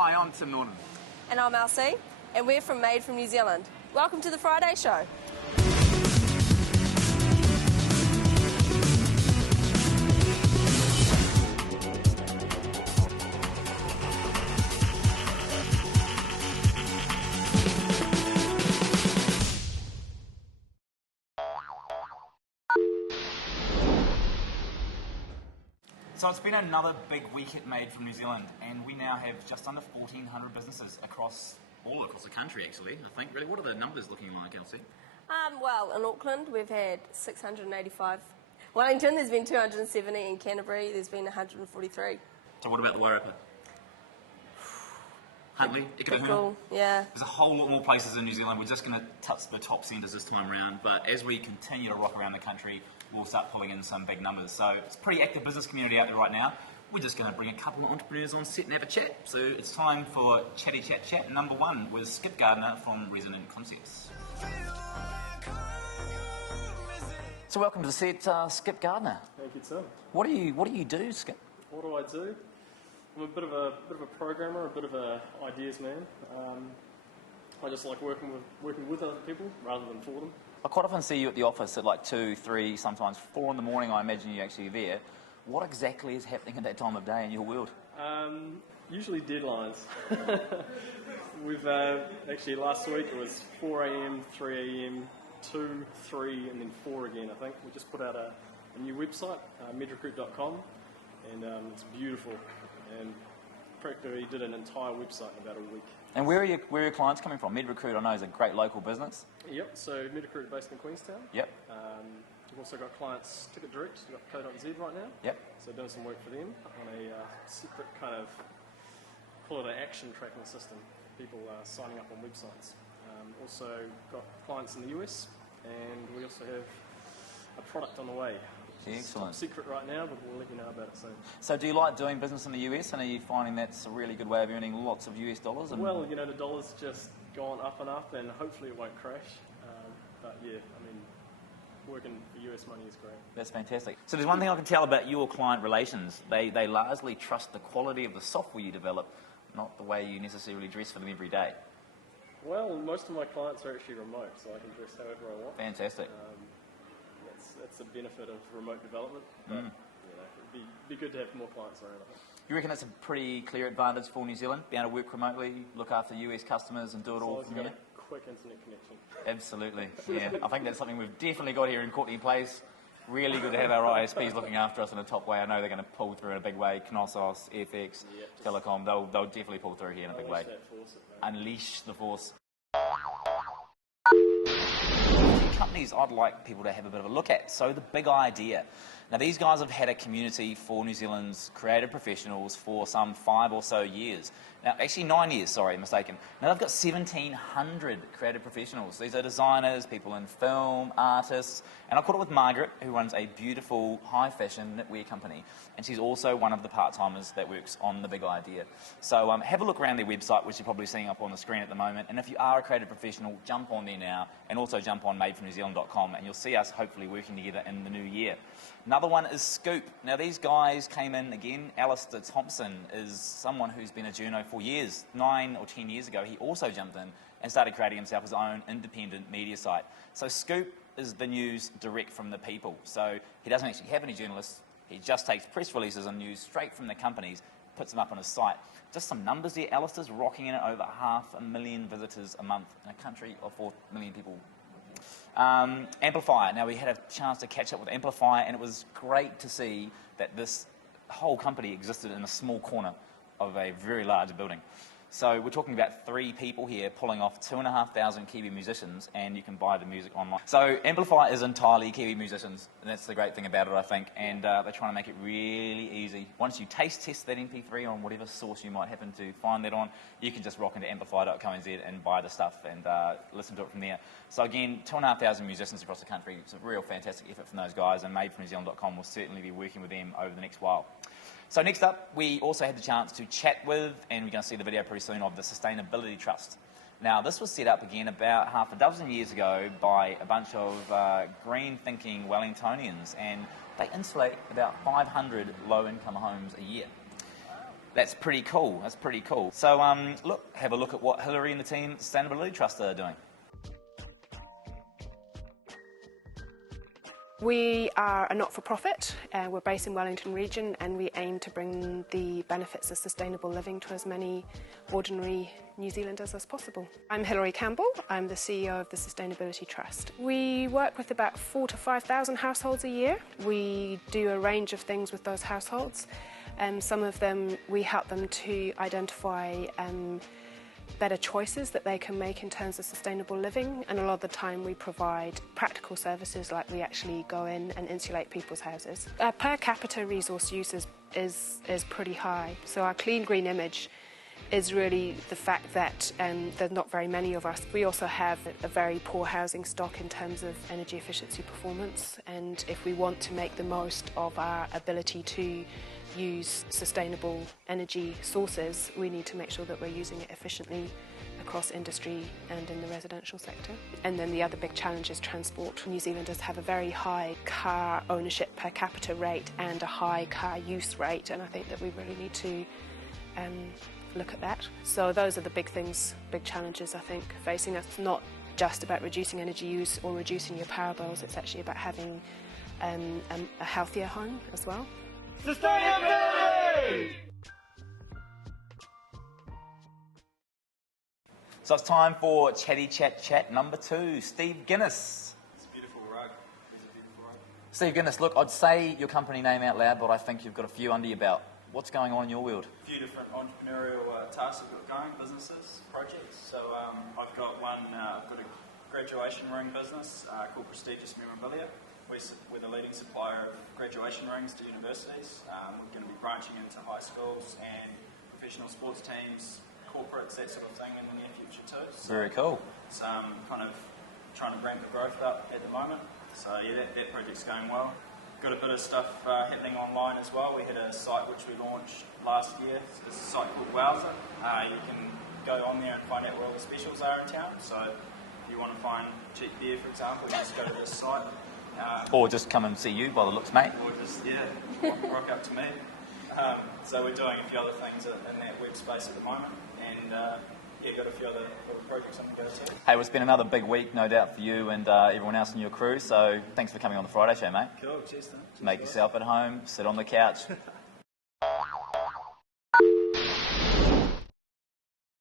Hi, I'm Tim Norton. And I'm Elsie, and we're from Made from New Zealand. Welcome to the Friday Show. So it's been another big week at Made from New Zealand, and we now have just under 1,400 businesses all across the country, actually, I think. Really, what are the numbers looking like, Elsie? Well, in Auckland, we've had 685. Wellington, there's been 270. In Canterbury, there's been 143. So what about the Wairarapa? Huntley, Cool, yeah. There's a whole lot more places in New Zealand. We're just going to touch the top centres this time around, but as we continue to rock around the country, we'll start pulling in some big numbers. So it's a pretty active business community out there right now. We're just going to bring a couple of entrepreneurs on set and have a chat. So it's time for Chatty Chat Chat. Number one was Skip Gardner from Resonant Concepts. So welcome to the set, Skip Gardner. Thank you, Tim. What do you do, Skip? What do I do? I'm a bit of a programmer, a bit of a ideas man. I just like working with other people rather than for them. I quite often see you at the office at like 2, 3, sometimes 4 in the morning. I imagine you're actually there. What exactly is happening at that time of day in your world? Usually deadlines. We've actually last week it was 4 a.m, 3 a.m, 2, 3, and then 4 again. I think we just put out a new website, medrecruit.com, and it's beautiful. And practically did an entire website in about a week. And where are your clients coming from? MedRecruit, I know, is a great local business. Yep, so MedRecruit are based in Queenstown. Yep. We've also got clients, Ticket Direct, we've got Co.nz right now. Yep. So doing some work for them on a separate kind of, call it an action tracking system. People signing up on websites. Also got clients in the US, and we also have a product on the way. Excellent. It's top secret right now, but we'll let you know about it soon. So do you like doing business in the US, and are you finding that's a really good way of earning lots of US dollars? Well, you know, the dollar's just gone up and up, and hopefully it won't crash. But yeah, I mean, working for US money is great. That's fantastic. So there's one thing I can tell about your client relations. They largely trust the quality of the software you develop, not the way you necessarily dress for them every day. Well, most of my clients are actually remote, so I can dress however I want. Fantastic. That's the benefit of remote development. But, you know, it'd be good to have more clients around. I think. You reckon that's a pretty clear advantage for New Zealand, being able to work remotely, look after US customers and do it all from here? A quick internet connection. Absolutely, yeah. I think that's something we've definitely got here in Courtney Place. Really good to have our ISPs looking after us in a top way. I know they're going to pull through in a big way. Knossos, FX, Telecom, they'll definitely pull through here in a big way. Unleash the force. Companies I'd like people to have a bit of a look at. So the big idea. Now these guys have had a community for New Zealand's creative professionals for some 5 or so years. Now actually 9 years, sorry, mistaken. Now they've got 1,700 creative professionals. These are designers, people in film, artists, and I caught up with Margaret, who runs a beautiful high fashion knitwear company, and she's also one of the part-timers that works on the big idea. So have a look around their website, which you're probably seeing up on the screen at the moment, and if you are a creative professional, jump on there now, and also jump on madefromnewzealand.com, and you'll see us hopefully working together in the new year. Another one is Scoop. Now these guys came in again. Alistair Thompson is someone who's been a journo for years. 9 or 10 years ago, he also jumped in and started creating himself his own independent media site. So Scoop is the news direct from the people. So he doesn't actually have any journalists. He just takes press releases and news straight from the companies, puts them up on his site. Just some numbers here. Alistair's rocking in at over 500,000 visitors a month in a country of 4 million people. Amplifier. Now we had a chance to catch up with Amplifier, and it was great to see that this whole company existed in a small corner of a very large building. So we're talking about 3 people here pulling off 2,500 Kiwi musicians, and you can buy the music online. So Amplifier is entirely Kiwi musicians, and that's the great thing about it, I think, and they're trying to make it really easy. Once you taste test that MP3 on whatever source you might happen to find that on, you can just rock into amplify.co.nz and buy the stuff and listen to it from there. So again, 2,500 musicians across the country. It's a real fantastic effort from those guys, and madefromnewzealand.com will certainly be working with them over the next while. So next up, we also had the chance to chat with, and we're going to see the video pretty soon, of the Sustainability Trust. Now, this was set up again about 6 years ago by a bunch of green-thinking Wellingtonians, and they insulate about 500 low-income homes a year. That's pretty cool. That's pretty cool. So, look, have a look at what Hillary and the team at Sustainability Trust are doing. We are a not-for-profit. We're based in Wellington Region, and we aim to bring the benefits of sustainable living to as many ordinary New Zealanders as possible. I'm Hillary Campbell. I'm the CEO of the Sustainability Trust. We work with about 4,000 to 5,000 households a year. We do a range of things with those households. Some of them, we help them to identify better choices that they can make in terms of sustainable living, and a lot of the time we provide practical services, like we actually go in and insulate people's houses. Our per capita resource use is pretty high, so our clean green image is really the fact that there's not very many of us. We also have a very poor housing stock in terms of energy efficiency performance, and if we want to make the most of our ability to use sustainable energy sources, we need to make sure that we're using it efficiently across industry and in the residential sector. And then the other big challenge is transport. New Zealanders have a very high car ownership per capita rate and a high car use rate, and I think that we really need to look at that. So those are the big things, big challenges I think facing us. It's not just about reducing energy use or reducing your power bills, it's actually about having a healthier home as well. Sustainability! So it's time for Chatty Chat number 2. Steve Guinness. It's a beautiful rug. Steve Guinness, look, I'd say your company name out loud, but I think you've got a few under your belt. What's going on in your world? A few different entrepreneurial tasks I've got going, businesses, projects. So I've got one, I've got a graduation ring business called Prestigious Memorabilia. We're the leading supplier of graduation rings to universities. We're going to be branching into high schools and professional sports teams, corporates, that sort of thing in the near future too. So Very cool. it's kind of trying to ramp the growth up at the moment. So yeah, that project's going well. Got a bit of stuff happening online as well. We had a site which we launched last year. It's a site called Wowser. You can go on there and find out where all the specials are in town. So if you want to find cheap beer, for example, just go to this site. Or just come and see you by the looks, mate. Or just, rock up to me. So we're doing a few other things in that web space at the moment. And got a few other little projects on the go too. Hey, well, it's been another big week, no doubt, for you and everyone else in your crew. So thanks for coming on the Friday show, mate. Cool, cheers. Make yourself at home, sit on the couch,